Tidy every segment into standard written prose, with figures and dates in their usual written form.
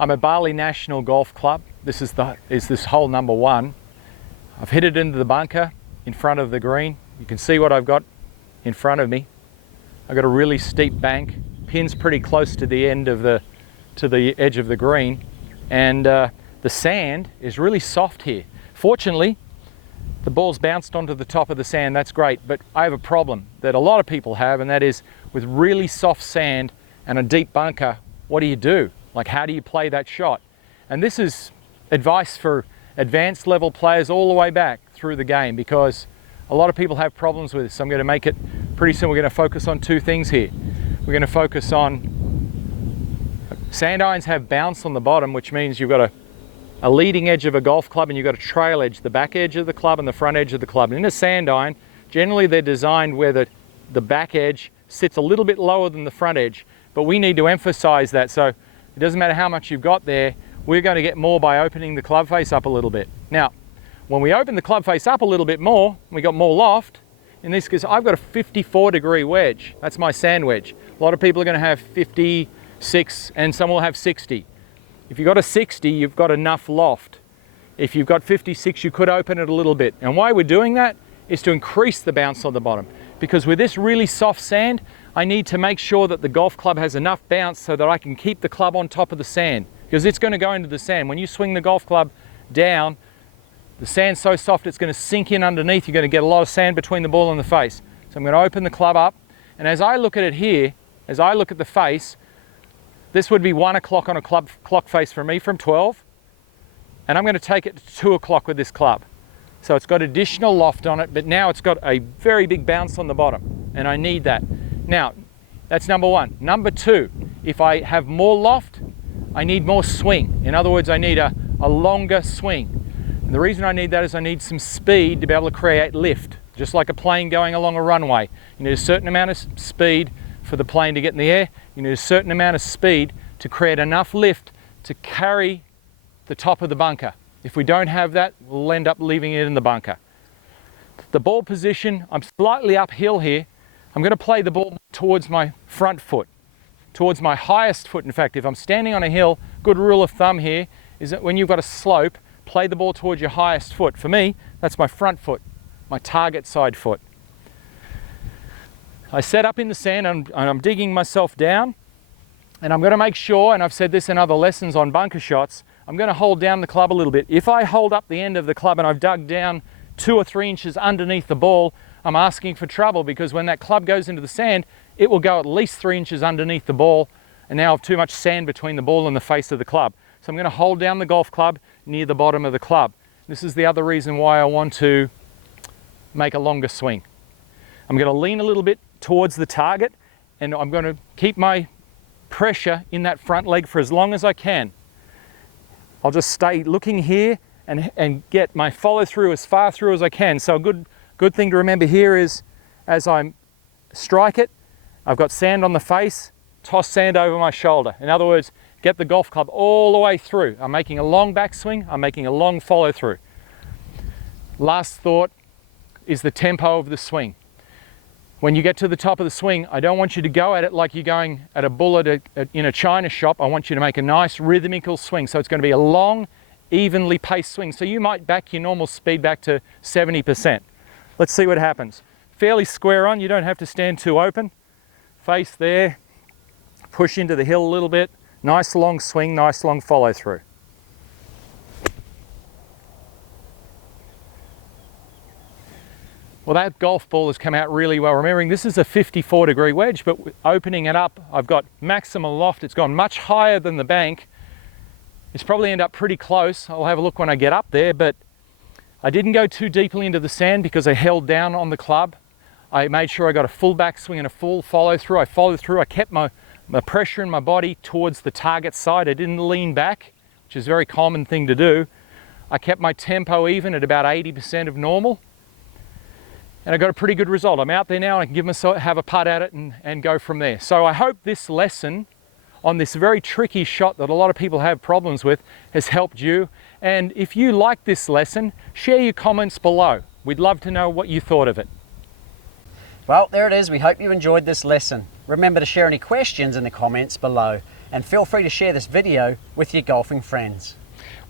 I'm a Bali National Golf Club. This is this hole number 1. I've hit it into the bunker in front of the green. You can see what I've got in front of me. I've got a really steep bank. Pin's pretty close to the end of the edge of the green, and the sand is really soft here. Fortunately, the ball's bounced onto the top of the sand. That's great, but I have a problem that a lot of people have, and that is with really soft sand and a deep bunker, what do you do? Like, how do you play that shot? And this is advice for advanced level players all the way back through the game, because a lot of people have problems with this. So I'm going to make it pretty simple. We're going to focus on 2 things here. We're going to focus on sand irons have bounce on the bottom, which means you've got a leading edge of a golf club and you've got a trail edge, the back edge of the club and the front edge of the club. And in a sand iron, generally they're designed where the back edge sits a little bit lower than the front edge, but we need to emphasize that. So it doesn't matter how much you've got there, we're going to get more by opening the club face up a little bit. Now, when we open the club face up a little bit more, we got more loft. In this case, I've got a 54-degree wedge. That's my sand wedge. A lot of people are going to have 56 and some will have 60. If you've got a 60, you've got enough loft. If you've got 56, you could open it a little bit. And why we're doing that is to increase the bounce on the bottom. Because with this really soft sand, I need to make sure that the golf club has enough bounce so that I can keep the club on top of the sand. Because it's going to go into the sand. When you swing the golf club down, the sand's so soft it's going to sink in underneath. You're going to get a lot of sand between the ball and the face. So I'm going to open the club up. And as I look at it here, as I look at the face, this would be 1 o'clock on a clock face for me from 12. And I'm going to take it to 2 o'clock with this club. So it's got additional loft on it, but now it's got a very big bounce on the bottom. And I need that. Now, that's number 1. Number 2, if I have more loft, I need more swing. In other words, I need a longer swing. And the reason I need that is I need some speed to be able to create lift, just like a plane going along a runway. You need a certain amount of speed for the plane to get in the air. You need a certain amount of speed to create enough lift to carry the top of the bunker. If we don't have that, we'll end up leaving it in the bunker. The ball position, I'm slightly uphill here. I'm going to play the ball towards my front foot, towards my highest foot. In fact, if I'm standing on a hill, good rule of thumb here is that when you've got a slope, play the ball towards your highest foot. For me, that's my front foot, my target side foot. I set up in the sand and I'm digging myself down, and I'm going to make sure, and I've said this in other lessons on bunker shots, I'm going to hold down the club a little bit. If I hold up the end of the club and I've dug down 2 or 3 inches underneath the ball, I'm asking for trouble, because when that club goes into the sand, it will go at least 3 inches underneath the ball, and now I have too much sand between the ball and the face of the club. So I'm going to hold down the golf club near the bottom of the club. This is the other reason why I want to make a longer swing. I'm going to lean a little bit towards the target, and I'm going to keep my pressure in that front leg for as long as I can. I'll just stay looking here and get my follow through as far through as I can. So a good thing to remember here is, as I strike it, I've got sand on the face, toss sand over my shoulder. In other words, get the golf club all the way through. I'm making a long backswing, I'm making a long follow through. Last thought is the tempo of the swing. When you get to the top of the swing, I don't want you to go at it like you're going at a bullet in a china shop. I want you to make a nice rhythmical swing. So it's going to be a long, evenly paced swing. So you might back your normal speed back to 70%. Let's see what happens. Fairly square on, you don't have to stand too open. Face there, push into the hill a little bit. Nice long swing, nice long follow through. Well, that golf ball has come out really well. Remembering this is a 54-degree wedge, but opening it up, I've got maximum loft. It's gone much higher than the bank. It's probably end up pretty close. I'll have a look when I get up there, but I didn't go too deeply into the sand because I held down on the club. I made sure I got a full backswing and a full follow through. I followed through. I kept my pressure in my body towards the target side. I didn't lean back, which is a very common thing to do. I kept my tempo even at about 80% of normal. And I got a pretty good result. I'm out there now and I can give myself, have a putt at it and go from there. So I hope this lesson on this very tricky shot that a lot of people have problems with has helped you. And if you like this lesson, share your comments below. We'd love to know what you thought of it. Well, there it is. We hope you enjoyed this lesson. Remember to share any questions in the comments below. and feel free to share this video with your golfing friends.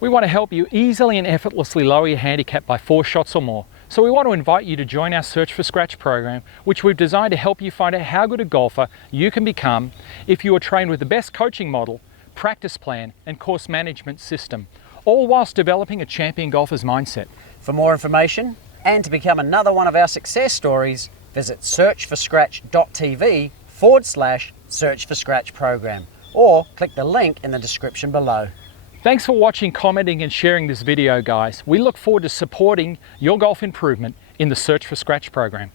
We want to help you easily and effortlessly lower your handicap by 4 shots or more. So we want to invite you to join our Search for Scratch program, which we've designed to help you find out how good a golfer you can become if you are trained with the best coaching model, practice plan and course management system, all whilst developing a champion golfer's mindset. For more information and to become another one of our success stories, visit searchforscratch.tv/Search for Scratch program, or click the link in the description below. Thanks for watching, commenting and sharing this video, guys. We look forward to supporting your golf improvement in the Search for Scratch program.